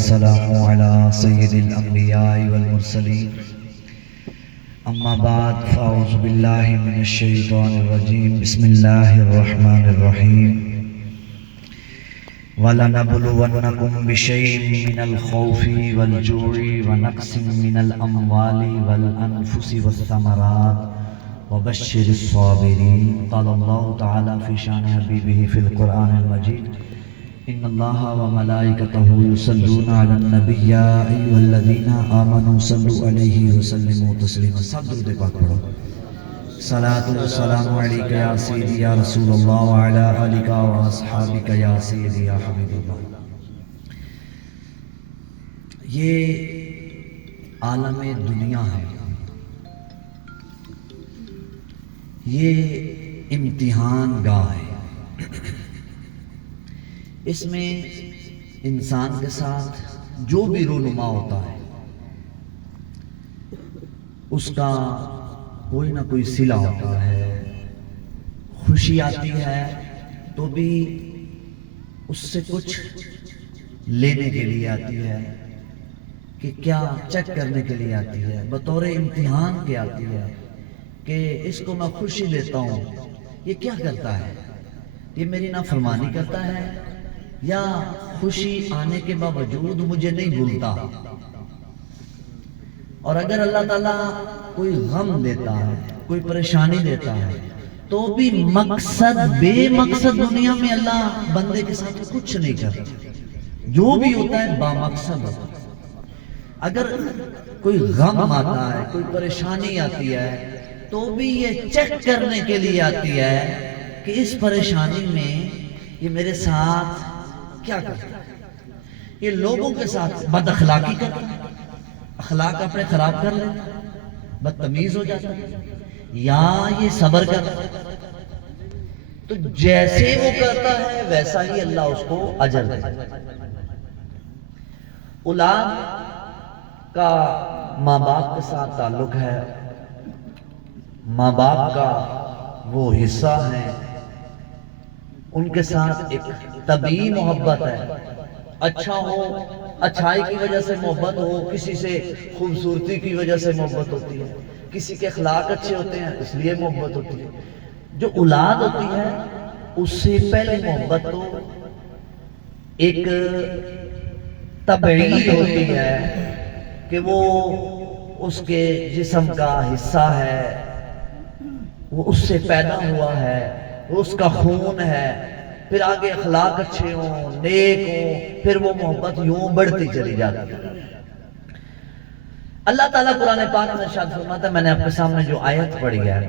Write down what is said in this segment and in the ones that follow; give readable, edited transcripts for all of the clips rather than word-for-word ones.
والسلام على سيد الأنبياء والمرسلين أما بعد فأعوذ بالله من الشيطان الرجيم بسم الله الرحمن الرحيم وَلَنَبْلُوَنَّكُمْ بِشَيْءٍ مِّنَ الْخَوْفِ وَالْجُوعِ وَنَقْصٍ مِّنَ الْأَمْوَالِ وَالْأَنفُسِ وَالثَّمَرَاتِ وَبَشِّرِ الصَّابِرِينَ قال الله تعالى في شان حبيبه في القرآن المجيد إن الله وملائكته يصلون على النبي يا أيها الذين آمنوا صلوا عليه وسلموا تسليما سب درود پاک پڑھو صلاۃ والسلام علیک یا سیدی یا رسول اللہ وعلی آلک واصحابک یا سیدی یا حبیب اللہ۔ یہ عالم دنیا ہے، یہ امتحان گاہ ہے، اس میں انسان کے ساتھ جو بھی رونما ہوتا ہے اس کا کوئی نہ کوئی صلہ ہوتا ہے، خوشی آتی ہے تو بھی اس سے کچھ لینے کے لیے آتی ہے کہ کیا چیک کرنے کے لیے آتی ہے، بطور امتحان کے آتی ہے کہ اس کو میں خوشی دیتا ہوں، یہ کیا کرتا ہے، یہ میری نافرمانی کرتا ہے یا خوشی آنے کے باوجود مجھے نہیں بھولتا۔ اور اگر اللہ تعالیٰ کوئی غم دیتا ہے، کوئی پریشانی دیتا ہے تو بھی مقصد بے مقصد دنیا میں اللہ بندے کے ساتھ کچھ نہیں کرتا، جو بھی ہوتا ہے با مقصد ہوتا ہے۔ اگر کوئی غم آتا ہے، کوئی پریشانی آتی ہے تو بھی یہ چیک کرنے کے لیے آتی ہے کہ اس پریشانی میں یہ میرے ساتھ کیا کرتا ہے، یہ لوگوں کے ساتھ بد اخلاقی کرتا ہے، اخلاق اپنے خراب کر لیتا ہے، بدتمیز ہو جاتا ہے، یا یہ صبر کرتا ہے، تو جیسے وہ کرتا ہے ویسا ہی اللہ اس کو اجر دیتا ہے۔ اولاد کا ماں باپ کے ساتھ تعلق ہے، ماں باپ کا وہ حصہ ہے، ان کے ساتھ ایک طبیعی محبت ہے، اچھا ہو اچھائی کی وجہ سے محبت ہو، کسی سے خوبصورتی کی وجہ سے محبت ہوتی ہے، کسی کے اخلاق اچھے ہوتے ہیں اس لیے محبت ہوتی ہے۔ جو اولاد ہوتی ہے اس سے پہلے محبت تو ایک طبعی ہوتی ہے کہ وہ اس کے جسم کا حصہ ہے، وہ اس سے پیدا ہوا ہے، وہ اس کا خون ہے، پھر آگے اخلاق اچھے ہوں، نیک ہوں، پھر وہ محبت یوں بڑھتی چلی جاتی ہے۔ اللہ تعالیٰ قرآن پاک میں ارشاد فرماتا ہے، میں نے آپ کے سامنے جو آیت پڑھی ہے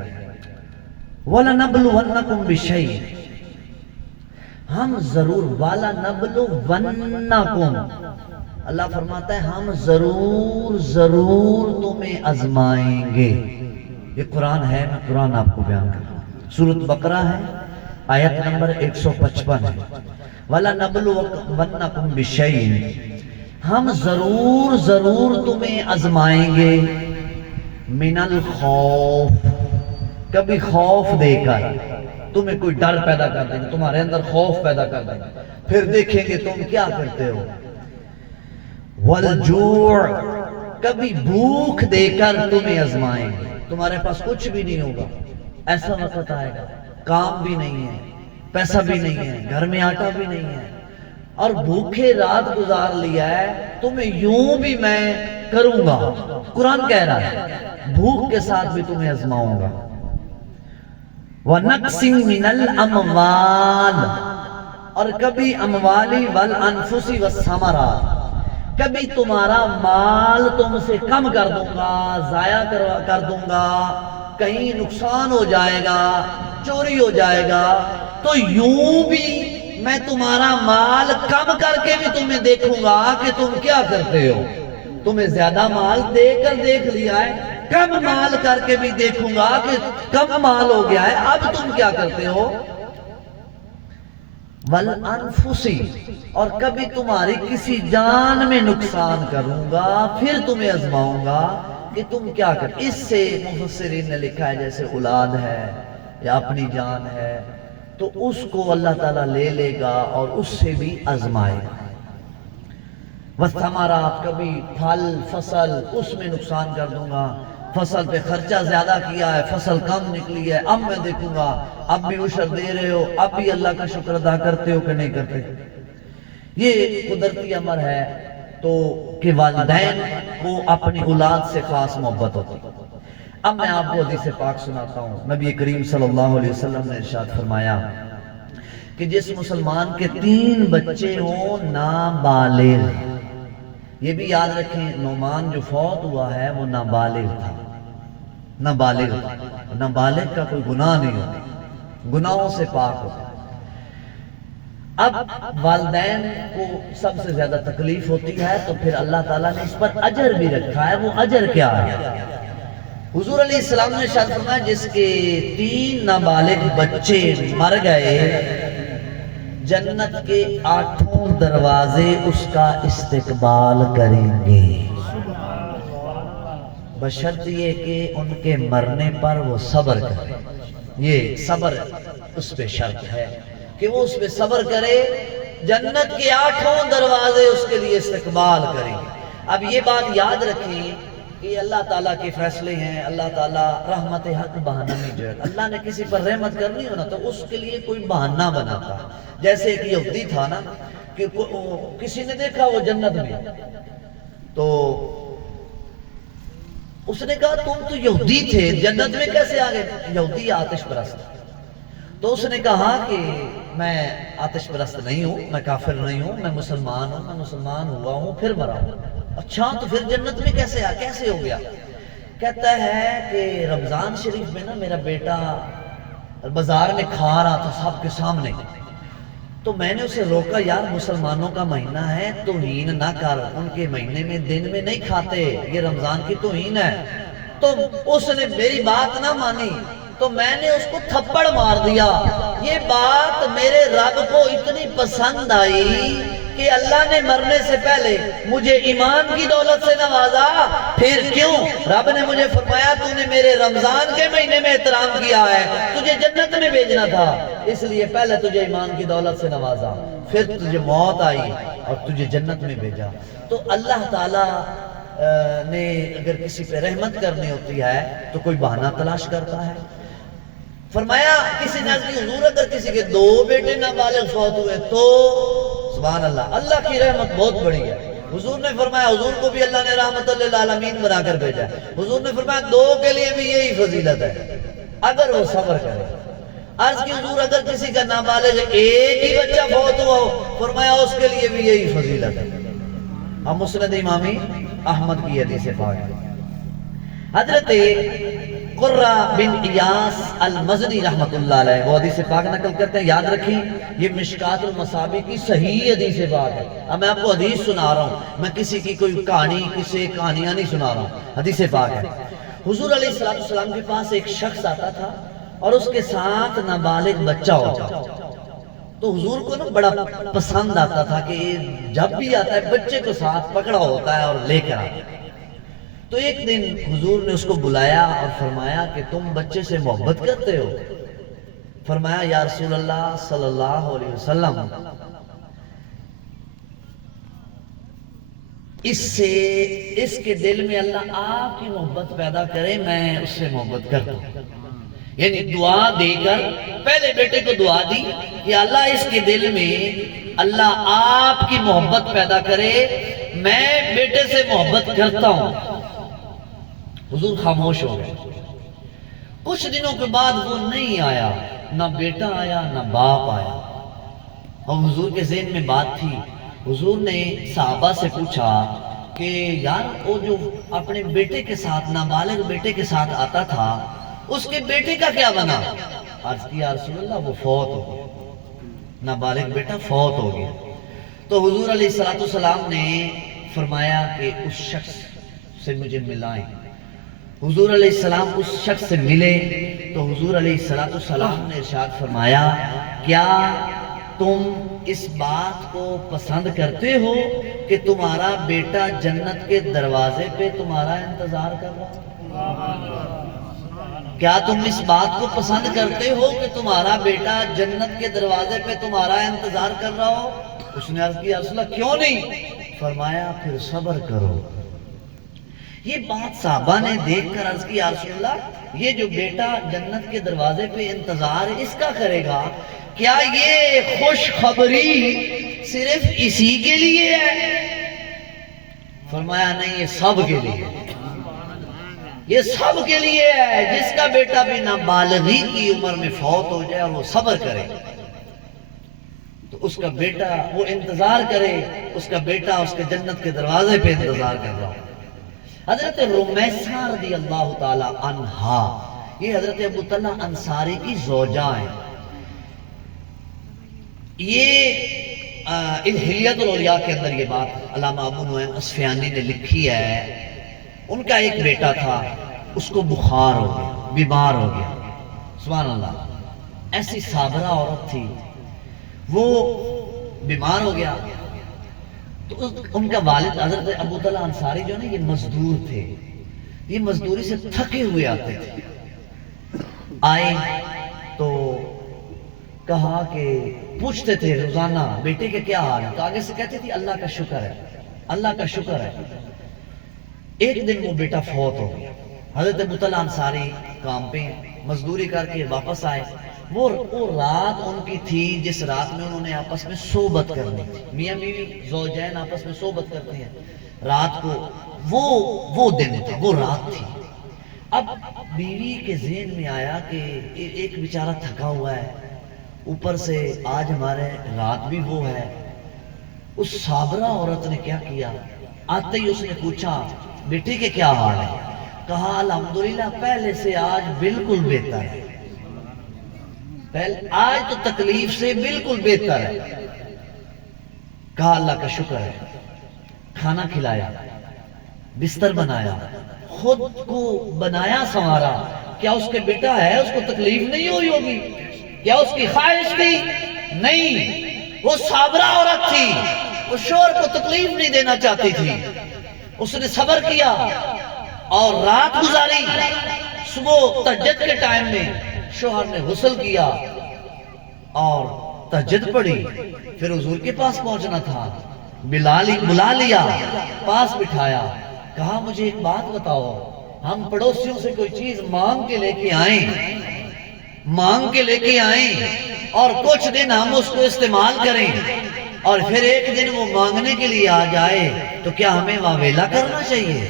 وَلَنَبْلُوَنَّكُمْ بِشَيْءٍ، ہم ضرور وَلَنَبْلُوَنَّكُمْ، اللہ فرماتا ہے ہم ضرور تمہیں آزمائیں گے۔ یہ قرآن ہے، میں قرآن آپ کو بیان کر رہا ہوں، سورۃ بقرہ ہے، آیت نمبر 155 ہے۔ وَلَنَبْلُوَنَّكُمْ بِشَيْءٍ، ہم ضرور تمہیں آزمائیں گے، من الخوف، کبھی خوف دے کر تمہیں کوئی ڈر پیدا کر دیں گے، تمہارے اندر خوف پیدا کر دیں گے، پھر دیکھیں گے تم کیا کرتے ہو۔ والجوع، کبھی بھوک دے کر تمہیں آزمائیں گے، تمہارے پاس کچھ بھی نہیں ہوگا، ایسا وقت آئے گا کام بھی نہیں ہے، پیسہ بھی نہیں ہے، گھر میں آٹا بھی نہیں ہے، اور بھوکے رات گزار لیا ہے، تمہیں یوں بھی میں کروں گا۔ قرآن کہہ رہا ہے بھوک کے ساتھ بھی تمہیں آزماؤں گا۔ وَنَقْصٍ مِّنَ الْأَمْوَالِ، اور کبھی اموالی والانفس والثمرات، کبھی تمہارا مال تم سے کم کر دوں گا، ضائع کر دوں گا، کہیں نقصان ہو جائے گا، چوری ہو جائے گا، تو یوں بھی میں تمہارا مال کم کر کے بھی تمہیں دیکھوں گا کہ تم کیا کرتے ہو۔ تمہیں زیادہ مال دے کر دیکھ لیا ہے، کم مال کر کے بھی دیکھوں گا کہ کم مال ہو گیا ہے، اب تم کیا کرتے ہو۔ والانفس، اور کبھی تمہاری کسی جان میں نقصان کروں گا، پھر تمہیں آزماؤں گا کہ تم کیا کرتے۔ اس سے مفسرین نے لکھا ہے جیسے اولاد ہے یا اپنی جان ہے تو اس کو اللہ تعالیٰ لے لے گا اور اس سے بھی آزمائے گا۔ والثمرات، کبھی پھل فصل اس میں نقصان کر دوں گا، فصل پہ خرچہ زیادہ کیا ہے، فصل کم نکلی ہے، اب میں دیکھوں گا، اب بھی عشر دے رہے ہو، اب بھی اللہ کا شکر ادا کرتے ہو کہ نہیں کرتے؟ یہ قدرتی امر ہے تو کہ والدین کو اپنی اولاد سے خاص محبت ہوتی ہے۔ اب میں آپ کو حدیث پاک سناتا ہوں۔ نبی کریم صلی اللہ علیہ وسلم نے ارشاد فرمایا کہ جس مسلمان کے 3 بچے ہوں نابالغ، یہ بھی یاد رکھیں نعمان جو فوت ہوا ہے وہ نابالغ تھا، نابالغ تھا، نابالغ کا کوئی گناہ نہیں ہوتا، گناہوں سے پاک ہوتا۔ اب والدین کو سب سے زیادہ تکلیف ہوتی ہے تو پھر اللہ تعالیٰ نے اس پر اجر بھی رکھا ہے۔ وہ اجر کیا ہے؟ حضور علیہ السلام نے ارشاد فرمایا جس کے 3 نابالغ بچے مر گئے، جنت کے 8 دروازے اس کا استقبال کریں گے، بشرط یہ کہ ان کے مرنے پر وہ صبر کرے۔ یہ صبر اس پہ شرط ہے کہ وہ اس پہ صبر کرے، جنت کے 8 دروازے اس کے لیے استقبال کریں گے۔ اب یہ بات یاد رکھیں کہ اللہ تعالیٰ کے فیصلے ہیں، اللہ تعالیٰ رحمت حق بہانہ نہیں جو ہے، اللہ نے کسی پر رحمت کرنی ہو نا تو اس کے لیے کوئی بہانہ بناتا۔ جیسے ایک یہودی تھا نا کہ کسی نے دیکھا وہ جنت میں، تو اس نے کہا تم تو یہودی تھے، جنت میں کیسے آ گئے؟ یہودی آتش پرست۔ تو اس نے کہا کہ میں آتش پرست نہیں ہوں، میں کافر نہیں ہوں، میں مسلمان ہوں، میں مسلمان ہوا ہوں پھر مرا ہوں۔ اچھا تو پھر جنت میں کیسے ہو گیا؟ کہتا ہے کہ رمضان شریف میں نا میرا بیٹا بازار میں کھا رہا تھا سب کے سامنے، تو میں نے اسے روکا، یار مسلمانوں کا مہینہ ہے توہین نہ کر، ان کے مہینے میں دن میں نہیں کھاتے، یہ رمضان کی توہین ہے۔ تو اس نے میری بات نہ مانی تو میں نے اس کو تھپڑ مار دیا۔ یہ بات میرے رب کو اتنی پسند آئی کہ اللہ نے مرنے سے پہلے مجھے ایمان کی دولت سے نوازا۔ پھر کیوں؟ رب نے مجھے فرمایا تو نے میرے رمضان کے مہینے میں احترام کیا ہے، تجھے جنت میں بھیجنا تھا، اس لیے پہلے تجھے ایمان کی دولت سے نوازا، پھر تجھے موت آئی اور تجھے جنت میں بھیجا۔ تو اللہ تعالیٰ نے اگر کسی پہ رحمت کرنی ہوتی ہے تو کوئی بہانہ تلاش کرتا ہے۔ فرمایا کسی نزدیک حضور اگر کسی کے 2 بیٹے نابالغ فوت ہوئے تو سبحان اللہ، اللہ کی رحمت بہت بڑی ہے۔ حضور نے فرمایا، حضور کو بھی اللہ نے رحمت للعالمین بنا کر بھیجا ہے، حضور نے فرمایا 2 کے لیے بھی یہی فضیلت ہے اگر وہ صبر کرے۔ عرض کی حضور اگر کسی کا نابالغ ایک ہی بچہ فوت ہوا ہو، فرمایا اس کے لیے بھی یہی فضیلت ہے۔ اب مسند امامی احمد کی حدیث پاک ہے، حضرت قرہ بن ایاس المزنی رحمت اللہ علیہ وہ حدیث پاک نقل کرتے ہیں، یاد رکھیں یہ مشکات المصابیح کی صحیح حدیث پاک ہے۔ اب میں آپ کو حدیث سنا رہا ہوں، میں کسی کی کوئی کہانی کسی کہانیاں نہیں سنا رہا ہوں، حدیث پاک ہے۔ حضور علیہ السلام کے پاس ایک شخص آتا تھا اور اس کے ساتھ نابالغ بچہ ہوتا، تو حضور کو نا بڑا پسند آتا تھا کہ جب بھی آتا ہے بچے کو ساتھ پکڑا ہوتا ہے اور لے کر آتا ہے۔ تو ایک دن حضور نے اس کو بلایا اور فرمایا کہ تم بچے سے محبت کرتے ہو؟ فرمایا یا رسول اللہ صلی اللہ علیہ وسلم اس کے دل میں اللہ آپ کی محبت پیدا کرے، میں اس سے محبت کرتا ہوں۔ یعنی دعا دے کر پہلے بیٹے کو دعا دی کہ اللہ اس کے دل میں اللہ آپ کی محبت پیدا کرے، میں بیٹے سے محبت کرتا ہوں۔ حضور خاموش ہو گئے۔ کچھ دنوں کے بعد وہ نہیں آیا، نہ بیٹا آیا نہ باپ آیا، اور حضور کے ذہن میں بات تھی۔ حضور نے صحابہ سے پوچھا کہ یار وہ جو اپنے بیٹے کے ساتھ نابالغ بیٹے کے ساتھ آتا تھا اس کے بیٹے کا کیا بنا؟ عرض کی یا رسول اللہ وہ فوت ہو گیا، نابالغ بیٹا فوت ہو گیا۔ تو حضور علیہ السلام نے فرمایا کہ اس شخص سے مجھے ملائیں۔ حضور علیہ السلام اس شخص سے ملے تو حضور علیہ السلام نے ارشاد فرمایا کیا تم اس بات کو پسند کرتے ہو کہ تمہارا بیٹا جنت کے دروازے پہ تمہارا انتظار کر رہا ہے؟ کیا تم اس بات کو پسند کرتے ہو کہ تمہارا بیٹا جنت کے دروازے پہ تمہارا انتظار کر رہا ہو؟ اس نے عرض کیا رسول اللہ کیوں نہیں؟ فرمایا پھر صبر کرو. یہ بات صحابہ نے دیکھ کر عرض کی یا رسول اللہ یہ جو بیٹا جنت کے دروازے پہ انتظار اس کا کرے گا کیا یہ خوشخبری صرف اسی کے لیے ہے؟ فرمایا نہیں، یہ سب کے لیے، یہ سب کے لیے ہے. جس کا بیٹا بھی نابالغی کی عمر میں فوت ہو جائے اور وہ صبر کرے تو اس کا بیٹا وہ انتظار کرے، اس کا بیٹا اس کے جنت کے دروازے پہ انتظار کر رہا. حضرت رمیسہ رضی اللہ تعالی عنہا یہ حضرت ابو طلحہ انصاری کی زوجہ ہیں. یہ الہلیت الاولیاء کے اندر یہ بات علامہ ابو نعیم اصفہانی نے لکھی ہے. ان کا ایک بیٹا تھا، اس کو بخار ہو گیا، بیمار ہو گیا. سبحان اللہ، ایسی صابرہ عورت تھی، وہ بیمار ہو گیا. تو ان کا والد حضرت ابو طلحہ انصاری جو نا یہ مزدور تھے، یہ مزدوری سے تھکے ہوئے آتے تھے. آئے تو کہا کہ پوچھتے تھے روزانہ بیٹے کے کیا حال ہے، تو آگے سے کہتے تھے اللہ کا شکر ہے، اللہ کا شکر ہے. ایک دن وہ بیٹا فوت ہو گیا. حضرت ابو طلحہ انصاری کام پہ مزدوری کر کے واپس آئے. وہ رات ان کی تھی جس رات میں انہوں نے آپس میں صحبت کرنی تھی. میاں بیوی زوجین آپس میں صحبت کرتے ہیں رات کو، وہ دن تھا، وہ رات تھی. اب بیوی کے ذہن میں آیا کہ ایک بیچارہ تھکا ہوا ہے، اوپر سے آج ہمارے رات بھی وہ ہے. اس صابرہ عورت نے کیا کیا، آتے ہی اس نے پوچھا بیٹے کے کیا حال ہے؟ کہا الحمدللہ پہلے سے آج بالکل بہتر ہے، آج تو تکلیف سے بالکل بہتر ہے. کہا اللہ کا شکر ہے. کھانا کھلایا، بستر بنایا، خود کو بنایا سنوارا. کیا اس کے بیٹا ہے، اس کو تکلیف نہیں ہوئی ہوگی؟ کیا اس کی خواہش تھی؟ نہیں، وہ صابرہ عورت تھی، وہ شوہر کو تکلیف نہیں دینا چاہتی تھی. اس نے صبر کیا اور رات گزاری. صبح تہجد کے ٹائم میں شوہر نے غسل کیا اور تہجد پڑھی. پھر حضور کے پاس پہنچنا تھا، بلا لیا، پاس بٹھایا. کہا مجھے ایک بات بتاؤ، ہم پڑوسیوں سے کوئی چیز مانگ کے لے کے آئیں اور کچھ دن ہم اس کو استعمال کریں اور پھر ایک دن وہ مانگنے کے لیے آ جائے تو کیا ہمیں واویلا کرنا چاہیے،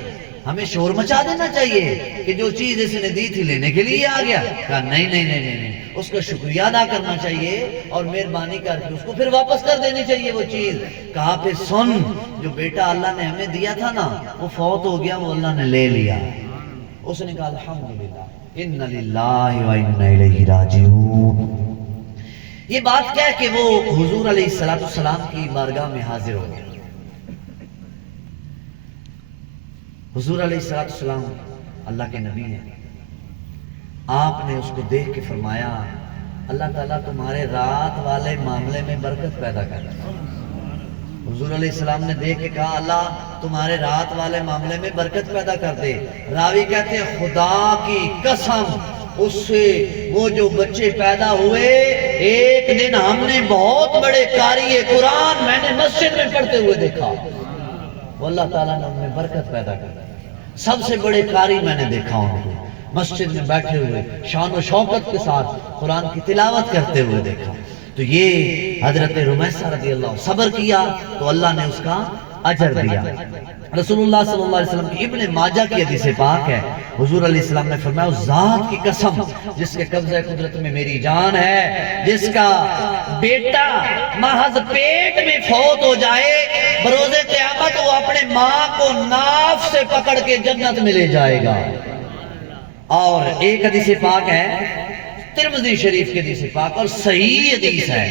ہمیں شور مچا دینا چاہیے کہ جو چیز اس نے دی تھی لینے کے لیے آ گیا؟ کہا نہیں، اس کا شکریہ ادا کرنا چاہیے اور مہربانی کر کے اس کو پھر واپس کر دینی چاہیے وہ چیز. کہا پھر سن، جو بیٹا اللہ نے ہمیں دیا تھا نا وہ فوت ہو گیا، وہ اللہ نے لے لیا. اس نے کہا الحمدللہ ان للہ و انا الیہ راجعون. یہ بات کہہ کہ وہ حضور علیہ السلام کی بارگاہ میں حاضر ہو گیا. حضور علیہ السلام اللہ کے نبی ہیں. آپ نے اس کو دیکھ کے فرمایا اللہ تعالیٰ تمہارے رات والے معاملے میں برکت پیدا کر. حضور علیہ السلام نے دیکھ کے کہا اللہ تمہارے رات والے معاملے میں برکت پیدا کر دے. راوی کہتے ہیں خدا کی قسم اس سے وہ جو بچے پیدا ہوئے، ایک دن ہم نے بہت بڑے قاری قرآن میں نے مسجد میں پڑھتے ہوئے دیکھا. وہ اللہ تعالیٰ نے ان میں برکت پیدا کر دی. سب سے بڑے قاری میں نے دیکھا ان کو مسجد میں بیٹھے ہوئے شان و شوکت کے ساتھ قرآن کی تلاوت کرتے ہوئے دیکھا. تو یہ حضرت رمیسہ رضی اللہ صبر کیا تو اللہ نے اس کا اجر دیا. رسول اللہ صلی اللہ علیہ وسلم کی ابن ماجہ کی حدیث پاک ہے، حضور علیہ السلام نے فرمایا اس ذات کی قسم جس کے قبضہ قدرت میں میری جان ہے، جس کا بیٹا محض پیٹ میں فوت ہو جائے بروز قیامت وہ اپنے ماں کو ناف سے پکڑ کے جنت میں لے جائے گا. اور ایک حدیث پاک ہے ترمذی شریف کی حدیث پاک اور صحیح حدیث ہے.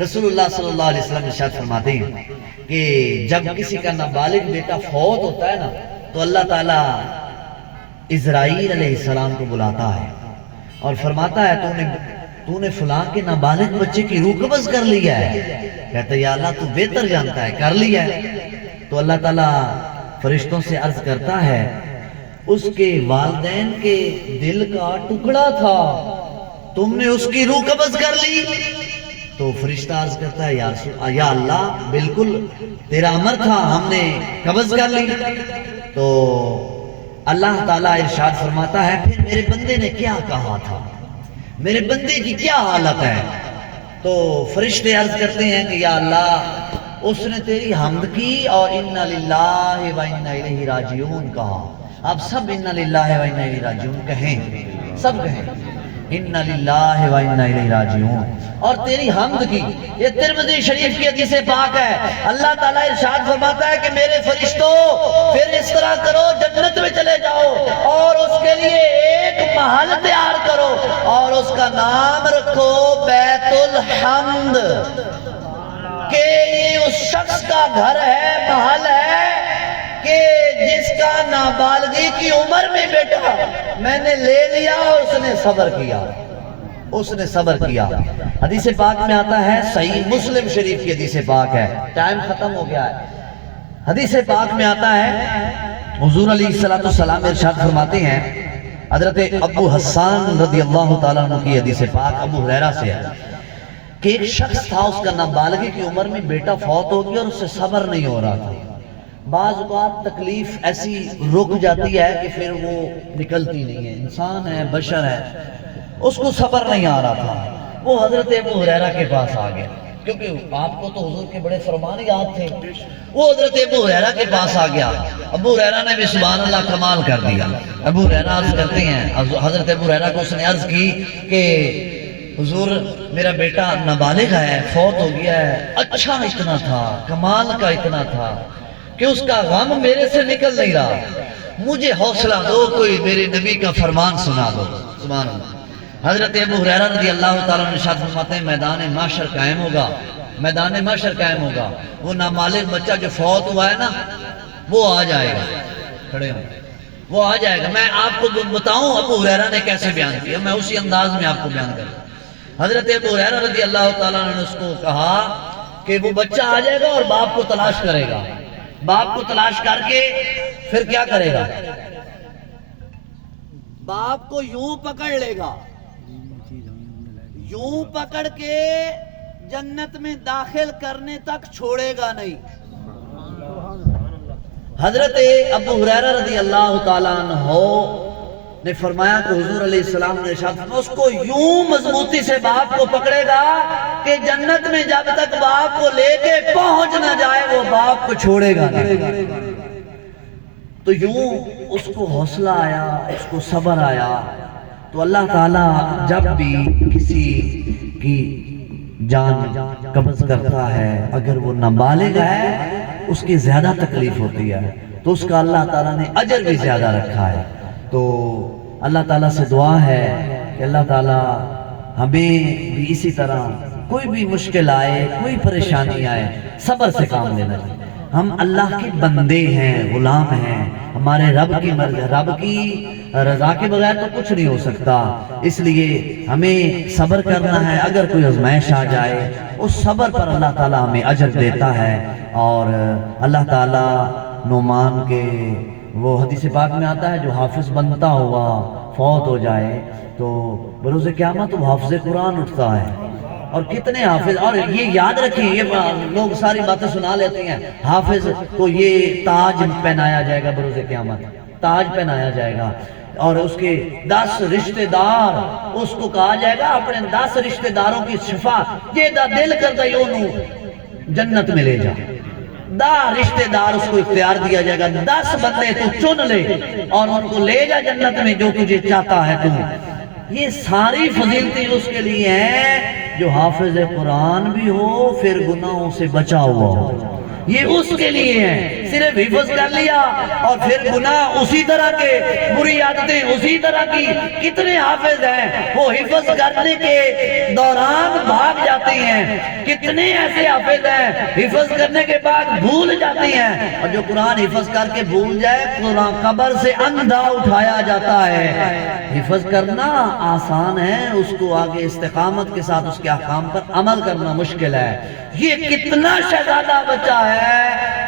رسول اللہ صلی اللہ علیہ وسلم ارشاد فرماتے ہیں کہ جب کسی کا نابالغ بیٹا فوت ہوتا ہے نا تو اللہ تعالیٰ اسرائیل علیہ السلام کو بلاتا ہے اور فرماتا ہے تو نے فلاں کے نابالغ بچے کی روح قبض کر لیا ہے. کہتا ہے یا اللہ تو بہتر جانتا ہے، کر لیا ہے. تو اللہ تعالیٰ فرشتوں سے عرض کرتا ہے اس کے والدین کے دل کا ٹکڑا تھا، تم نے اس کی روح قبض کر لی. تو فرشتہ عرض کرتا ہے یا اللہ بالکل تیرا امر تھا، ہم نے قبض کر لی۔ تو اللہ تعالیٰ ارشاد فرماتا ہے پھر میرے بندے نے کیا کہا تھا، میرے بندے کی کیا حالت ہے؟ تو فرشتے عرض کرتے ہیں کہ یا اللہ اس نے تیری حمد کی اور انا للہ و انا الیہ راجعون کہا۔ اب سب انا للہ و انا الیہ راجعون کہیں، سب کہیں انا للہ و انا الیہ راجعون، اور تیری حمد کی۔ یہ ترمذی شریف کی حدیث پاک ہے۔ اللہ تعالیٰ ارشاد فرماتا ہے کہ میرے فرشتوں پھر اس طرح کرو، جنت میں چلے جاؤ اور اس کے لیے ایک محل تیار کرو اور اس کا نام رکھو بیت الحمد، کہ یہ اس شخص کا گھر ہے، محل ہے کہ جس کا نابالغی کی عمر میں بیٹا میں نے لے لیا اور اس نے صبر کیا، اس نے صبر کیا۔ حدیث پاک میں آتا ہے، صحیح مسلم شریف کی حدیث پاک ہے، ٹائم ختم ہو گیا ہے۔ حدیث پاک میں آتا ہے حضور علیہ السلام ارشاد فرماتے ہیں، حضرت ابو حسان رضی اللہ تعالیٰ عنہ کی حدیث پاک ابو ہریرہ سے ہے کہ ایک شخص تھا، اس کا نابالغی کی عمر میں بیٹا فوت ہو گیا اور اس سے صبر نہیں ہو رہا تھا۔ بعض اوقات تکلیف ایسی رک جاتی ہے کہ پھر وہ نکلتی نہیں ہے، انسان ہے، بشر ہے، اس کو صبر نہیں آ رہا تھا۔ وہ حضرت ابو ہریرہ کے پاس آ گیا، کیونکہ آپ کو تو حضور کے بڑے فرمان یاد تھے۔ وہ حضرت ابو ہریرہ کے پاس آ گیا، ابو ہریرہ نے بھی سبحان اللہ کمال کر دیا۔ ابو ہریرہ عرض کرتے ہیں، حضرت ابو ہریرہ کو اس نے عرض کی کہ حضور میرا بیٹا نابالغ ہے، فوت ہو گیا ہے، اچھا اتنا تھا، کمال کا اتنا تھا کہ اس کا غم میرے سے نکل نہیں رہا، مجھے حوصلہ دو، کوئی میرے نبی کا فرمان سنا دو۔ سبحان اللہ۔ حضرت ابو ہریرہ رضی اللہ تعالیٰ عنہ ارشاد فرماتے ہیں میدان محشر قائم ہوگا، میدان محشر قائم ہوگا، وہ نابالغ بچہ جو فوت ہوا ہے نا وہ آ جائے گا، کھڑے ہوں، وہ آ جائے گا۔ میں آپ کو بتاؤں ابو ہریرہ نے کیسے بیان کیا، میں اسی انداز میں آپ کو بیان کروں۔ حضرت ابو ہریرہ رضی اللہ تعالیٰ عنہ نے اس کو کہا کہ وہ بچہ آ جائے گا اور باپ کو تلاش کرے گا، باپ کو تلاش کر کے پھر کیا کرے گا، باپ کو یوں پکڑ لے گا، یوں پکڑ کے جنت میں داخل کرنے تک چھوڑے گا نہیں۔ حضرت ابو ہریرہ رضی اللہ تعالیٰ عنہ نے فرمایا کہ حضور علیہ السلام نے ارشاد فرمایا اس کو یوں مضبوطی سے باپ کو پکڑے گا کہ جنت میں جب تک باپ کو لے کے پہنچ نہ جائے وہ باپ کو چھوڑے گا نہیں۔ تو یوں اس کو حوصلہ آیا، اس کو صبر آیا۔ تو اللہ تعالیٰ جب بھی کسی کی جان قبض کرتا ہے، اگر وہ نابالغ ہے اس کی زیادہ تکلیف ہوتی ہے تو اس کا اللہ تعالیٰ نے اجر بھی زیادہ رکھا ہے۔ تو اللہ تعالیٰ سے دعا ہے کہ اللہ تعالیٰ ہمیں بھی اسی طرح کوئی بھی مشکل آئے، کوئی پریشانی آئے، صبر سے کام لینا چاہیے۔ ہم اللہ کے بندے ہیں، غلام ہیں، ہمارے رب کی مرضی، رب کی رضا کے بغیر تو کچھ نہیں ہو سکتا، اس لیے ہمیں صبر کرنا ہے۔ اگر کوئی آزمائش آ جائے اس صبر پر اللہ تعالیٰ ہمیں اجر دیتا ہے۔ اور اللہ تعالیٰ نعمان کے وہ حدیث پاک میں آتا ہے جو حافظ بنتا ہوا فوت ہو جائے تو بروز قیامت وہ حافظ قرآن اٹھتا ہے۔ اور کتنے حافظ، اور یہ یاد رکھیں، یہ لوگ ساری باتیں سنا لیتے ہیں، حافظ کو یہ تاج پہنایا جائے گا، بروز قیامت تاج پہنایا جائے گا، اور اس کے 10 رشتہ دار، اس کو کہا جائے گا اپنے 10 رشتہ داروں کی شفاعت یہ دا دل کر دے یونو جنت میں لے جا۔ 10 رشتہ دار اس کو اختیار دیا جائے گا، 10 بندے تو چن لے اور ان کو لے جا جنت میں جو تجھے چاہتا ہے تو۔ یہ ساری فضیلتیں اس کے لیے ہیں جو حافظ قرآن بھی ہو پھر گناہوں سے بچا ہوا ہو، یہ اس کے لیے ہیں۔ صرف حفظ کر لیا اور پھر گناہ اسی طرح کے، بری عادتیں اسی طرح کی۔ کتنے حافظ ہیں وہ حفظ کرنے کے دوران بھاگ جاتے ہیں، کتنے ایسے حافظ ہیں حفظ کرنے کے بعد بھول جاتے ہیں، اور جو قرآن حفظ کر کے بھول جائے قرآن قبر سے اندھا اٹھایا جاتا ہے۔ حفظ کرنا آسان ہے، اس کو آگے استقامت کے ساتھ اس کے احکام پر عمل کرنا مشکل ہے۔ یہ کتنا شہزادہ بچہ ہے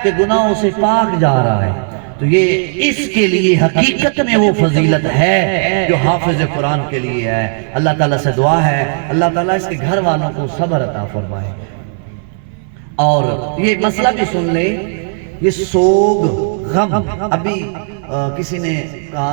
کہ گناہوں سے پاک جا رہا ہے، تو یہ اس کے لیے حقیقت میں وہ فضیلت ہے جو حافظ قرآن کے لیے ہے۔ اللہ تعالیٰ سے دعا ہے اللہ تعالیٰ اس کے گھر والوں کو صبر عطا فرمائے۔ اور یہ مسئلہ بھی سن لے، یہ سوگ غم، ابھی کسی نے کہا